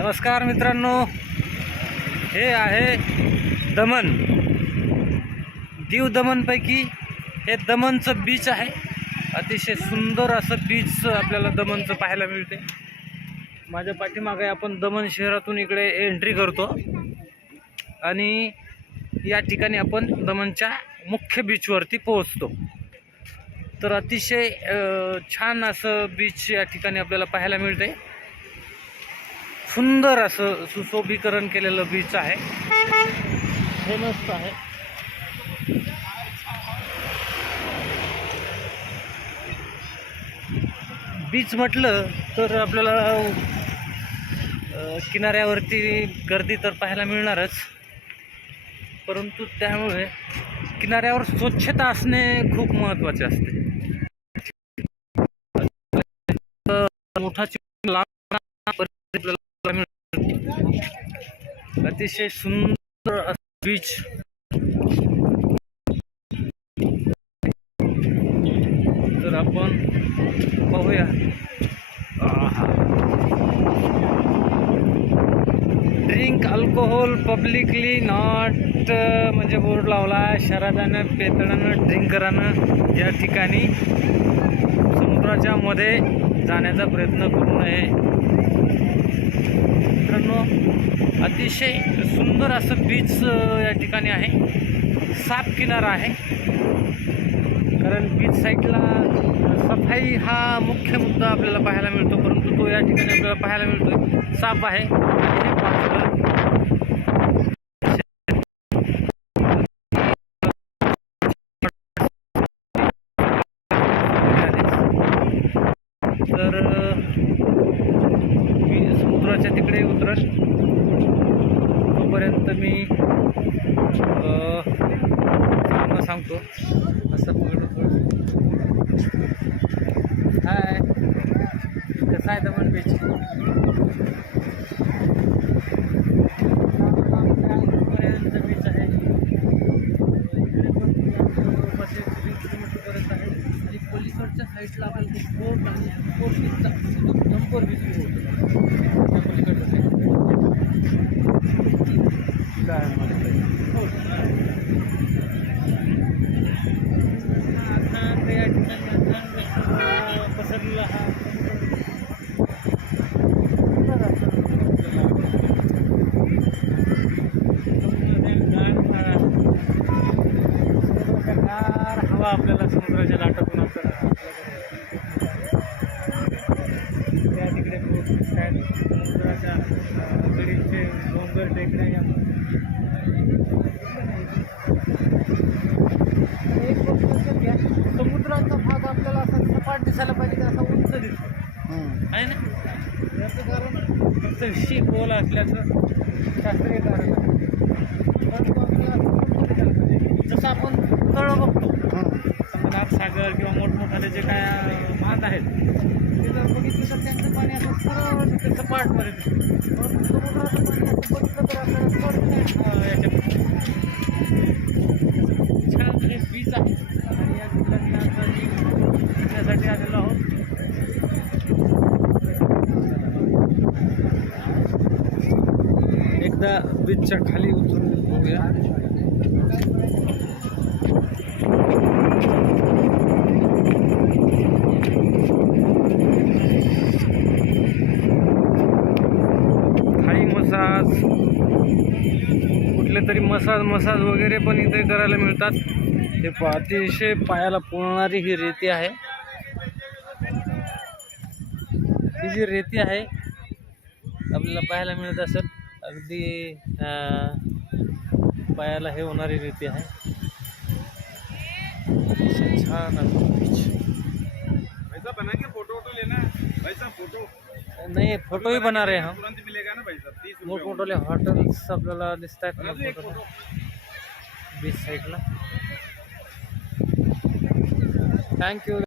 नमस्कार मित्रांनो. हे आहे दमन. दीव दमनपैकी हे दमनचं बीच आहे. अतिशय सुंदर असं बीच आपल्याला दमनचं पाहायला मिळते. माझ्या पाठीमागे आपण दमन शहरातून इकडे एंट्री करतो. आणि या ठिकाणी आपण दमनच्या मुख्य बीचवरती पोहोचतो. तर अतिशय छान असं बीच या ठिकाणी आपल्याला पाहायला मिळते. सुंदर असं सुशोभीकरण केलेलं बीच आहे. हे मस्त आहे. बीच म्हटलं तर आपल्याला किनाऱ्यावरती गर्दी तर पाहायला मिळणारच. परंतु त्यामुळे किनाऱ्यावर स्वच्छता असणे खूप महत्त्वाचे असते. मोठा चिमूट लांब पर्यंत आपल्याला मिळतो. अतिशय सुंदर असं बीच तर आपण पाहूया. ड्रिंक अल्कोहोल पब्लिकली नॉट म्हणजे बोर्ड लावला शरादानं पेतळानं ड्रिंकरानं या ठिकाणी समुद्राच्या मध्ये जाण्याचा प्रयत्न करू नये. मित्रांनो अतिशय सुंदर असं बीच या ठिकाणी आहे. साफ किनारा आहे. कारण बीच साईडला सफाई हा मुख्य मुद्दा आपल्याला पाहायला मिळतो. परंतु तो या ठिकाणी आपल्याला पाहायला मिळतो साफ आहे. तर समुद्राच्या तिकडे उतरत तोपर्यंत मी अ, सांगतो. असं पकडतो हाय. कसं आहे दमन बीच? साईडला आपल्याला आहे. आणि पण जवळपास एक वीस होतो आहे आणि पलीकडच्या साईडला आपल्याला तो बोट आणि बोट दिसतात नंबर बीच होतो त्या पलीकडच्या साईडला काय म्हणते आता ते या ठिकाणी आता पसरलेला हा सुंदर असं आपल्याला गार हवा आपल्याला समुद्राच्या लाटातून आपल्याला त्या तिकडे बोट दिसतायत समुद्राच्या अं, कडीचे डोंगर टेकड्या या एक गोष्ट लक्षात घ्या समुद्राचा भाग आपल्याला असा सपाट दिसायला पाहिजे की असा उंच दिसतो आहे ना याचं कारण फक्त खोल असल्याचं शास्त्रीय कारण आहे. परंतु आपल्याला. जसं आपण तळ बघतो नागसागर किंवा मोठमोठाले जे काय बांध आहेत ते जर बघितलं तर त्यांचं पाणी असं सरळ तिथे सपाटमध्ये दिसतं. परंतु समुद्राचं पाणी असं बघितलं तर आपल्याला सर नाही अं, याच्यात. छान हे बीच आहे. आणि या ठिकाणी आता मी फिरण्यासाठी आलेलो आहोत. एकदा बीचच्या खाली उतरून बघूया. थाई मसाज कुठले तरी मसाज मसाज वगैरे पण इथे करायला मिळतात. हे अतिशय पायाला पुरणारी ही रेती आहे. ही जी रेती आहे आपल्याला पाहायला मिळत असेल. अगदी पायाला हे होणारी रेती आहे. छान फोटो वोटो लेना है? फोटो नाही फोटो ही बना रहे हम. मोठमोठाले हॉटेल्स आपल्याला दिसत आहेत बीच साईडला थँक्यू